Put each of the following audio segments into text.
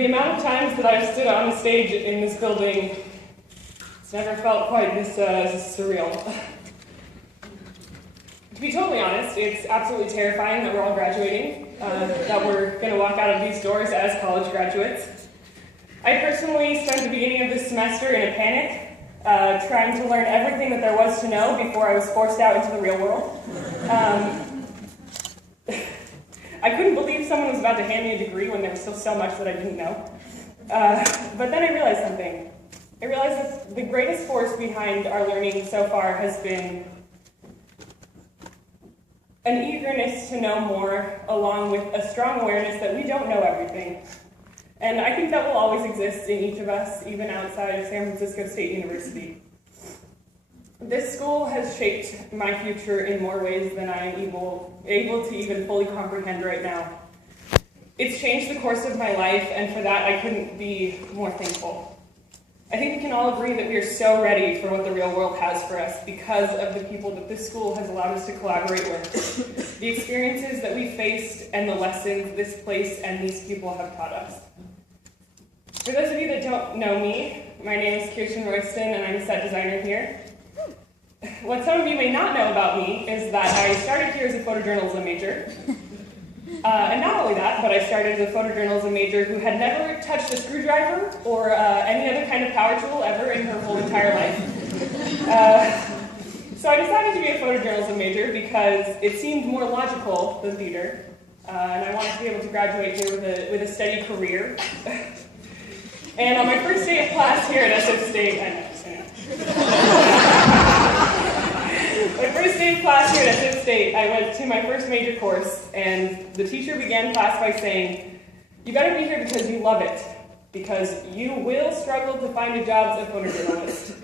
the amount of times that I've stood on stage in this building, it's never felt quite this surreal. To be totally honest, it's absolutely terrifying that we're all graduating, that we're going to walk out of these doors as college graduates. I personally spent the beginning of this semester in a panic, trying to learn everything that there was to know before I was forced out into the real world. I couldn't believe someone was about to hand me a degree when there was still so much that I didn't know. But then I realized something. I realized that the greatest force behind our learning so far has been an eagerness to know more, along with a strong awareness that we don't know everything. And I think that will always exist in each of us, even outside of San Francisco State University. This school has shaped my future in more ways than I am able to even fully comprehend right now. It's changed the course of my life, and for that I couldn't be more thankful. I think we can all agree that we are so ready for what the real world has for us because of the people that this school has allowed us to collaborate with, the experiences that we faced, and the lessons this place and these people have taught us. For those of you that don't know me, my name is Kirsten Royston, and I'm a set designer here. What some of you may not know about me is that I started here as a photojournalism major. And not only that, but I started as a photojournalism major who had never touched a screwdriver or any other kind of power tool ever in her whole entire life. So I decided to be a photojournalism major because it seemed more logical than theater. And I wanted to be able to graduate here with a steady career. And on my first day of class here at SF State, I know. My first day of class here at SF State, I went to my first major course, and the teacher began class by saying, "You better be here because you love it, because you will struggle to find a job as a photojournalist.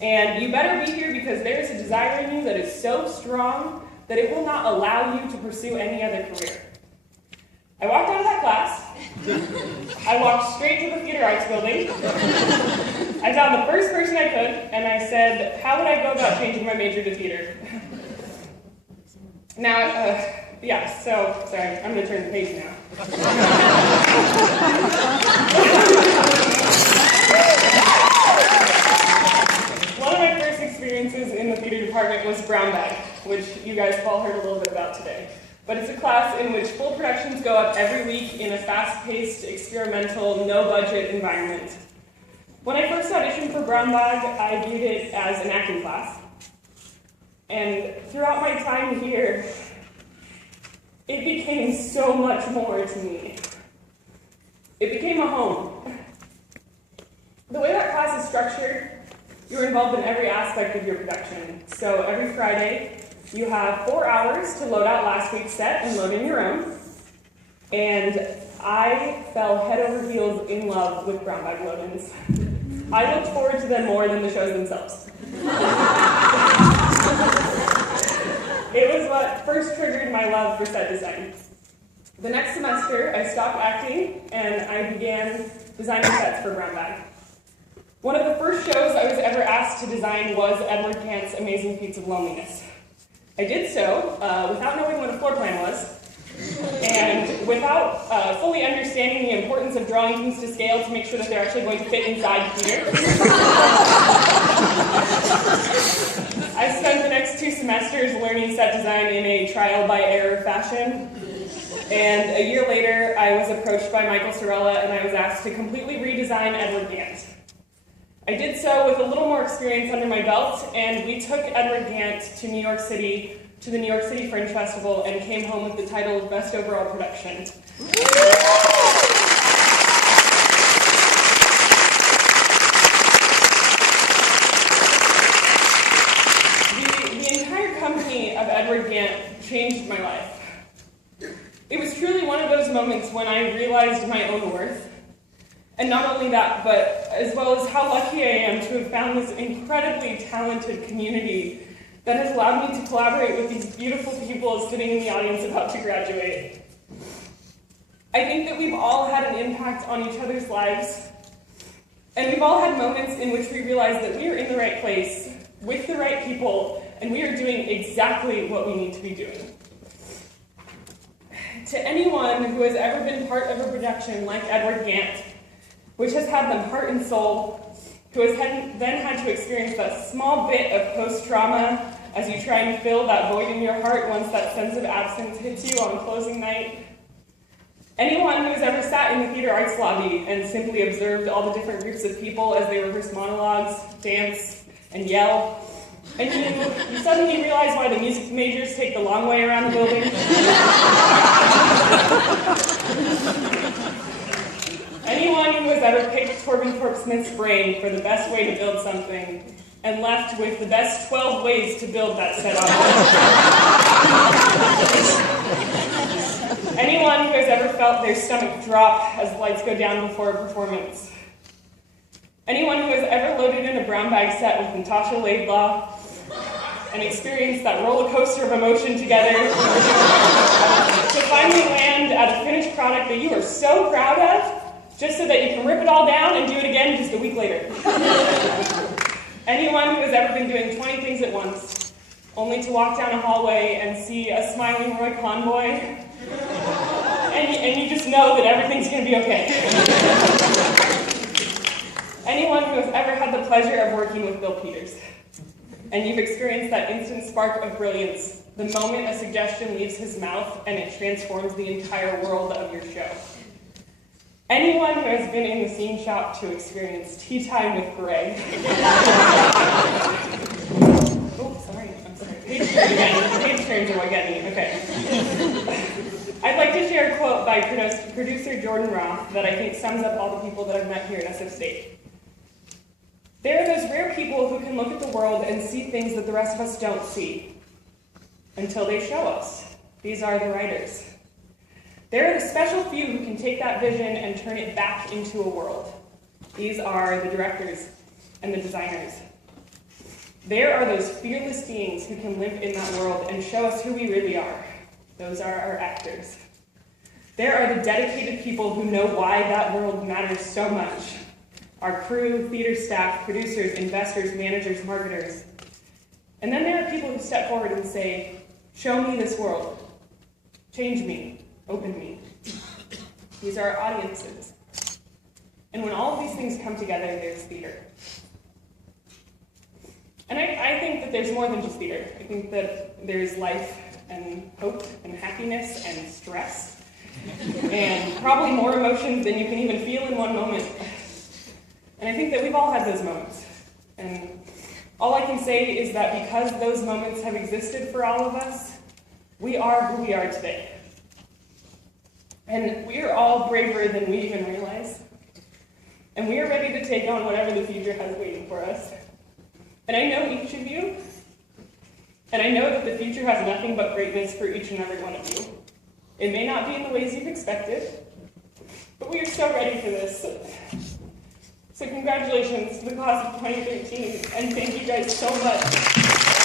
And you better be here because there is a desire in you that is so strong that it will not allow you to pursue any other career." I walked out of that class. I walked straight to the theater arts building. I found the first person I could, and I said, "How would I go about changing my major to theater?" Now, sorry, I'm going to turn the page now. One of my first experiences in the theater department was Brown Bag, which you guys have all heard a little bit about today. But it's a class in which full productions go up every week in a fast-paced, experimental, no-budget environment. When I first auditioned for Brown Bag, I viewed it as an acting class. And throughout my time here, it became so much more to me. It became a home. The way that class is structured, you're involved in every aspect of your production. So every Friday, you have 4 hours to load out last week's set and load in your own. And I fell head over heels in love with Brown Bag load-ins. I looked forward to them more than the shows themselves. It was what first triggered my love for set design. The next semester, I stopped acting and I began designing sets for Brown Bag. One of the first shows I was ever asked to design was Edward Gant's Amazing Feats of Loneliness. I did so without knowing what a floor plan was, and without fully understanding the importance of drawing things to scale to make sure that they're actually going to fit inside the theater. I spent the next 2 semesters learning set design in a trial-by-error fashion, and a year later, I was approached by Michael Sorella, and I was asked to completely redesign Edward Gant. I did so with a little more experience under my belt, and we took Edward Gant to New York City, to the New York City Fringe Festival, and came home with the title of Best Overall Production. The entire company of Edward Gant changed my life. It was truly one of those moments when I realized my own worth. And not only that, but as well as how lucky I am to have found this incredibly talented community that has allowed me to collaborate with these beautiful people sitting in the audience about to graduate. I think that we've all had an impact on each other's lives, and we've all had moments in which we realize that we are in the right place, with the right people, and we are doing exactly what we need to be doing. To anyone who has ever been part of a production like Edward Gant, which has had them heart and soul, who has then had to experience that small bit of post-trauma as you try and fill that void in your heart once that sense of absence hits you on closing night. Anyone who has ever sat in the theater arts lobby and simply observed all the different groups of people as they rehearse monologues, dance, and yell, and you suddenly realize why the music majors take the long way around the building. Anyone who has ever picked Torben Torp-Smith's brain for the best way to build something and left with the best 12 ways to build that set up. Anyone who has ever felt their stomach drop as lights go down before a performance. Anyone who has ever loaded in a brown bag set with Natasha Laidlaw and experienced that roller coaster of emotion together to finally land at a finished product that you are so proud of, just so that you can rip it all down and do it again just a week later. Anyone who has ever been doing 20 things at once, only to walk down a hallway and see a smiling Roy Convoy, and you just know that everything's going to be okay. Anyone who has ever had the pleasure of working with Bill Peters, and you've experienced that instant spark of brilliance, the moment a suggestion leaves his mouth and it transforms the entire world of your show. Anyone who has been in the scene shop to experience tea time with Greg. Oh, sorry, I'm sorry. Page turns again. Page turns are what get me. Okay. I'd like to share a quote by producer Jordan Roth that I think sums up all the people that I've met here at SF State. There are those rare people who can look at the world and see things that the rest of us don't see, until they show us. These are the writers. There are the special few who can take that vision and turn it back into a world. These are the directors and the designers. There are those fearless beings who can live in that world and show us who we really are. Those are our actors. There are the dedicated people who know why that world matters so much. Our crew, theater staff, producers, investors, managers, marketers. And then there are people who step forward and say, show me this world. Change me. Open me. These are our audiences. And when all of these things come together, there's theater. And I think that there's more than just theater. I think that there's life and hope and happiness and stress and probably more emotions than you can even feel in one moment. And I think that we've all had those moments. And all I can say is that because those moments have existed for all of us, we are who we are today. And we are all braver than we even realize. And we are ready to take on whatever the future has waiting for us. And I know each of you, and I know that the future has nothing but greatness for each and every one of you. It may not be in the ways you've expected, but we are so ready for this. So congratulations to the class of 2013, and thank you guys so much.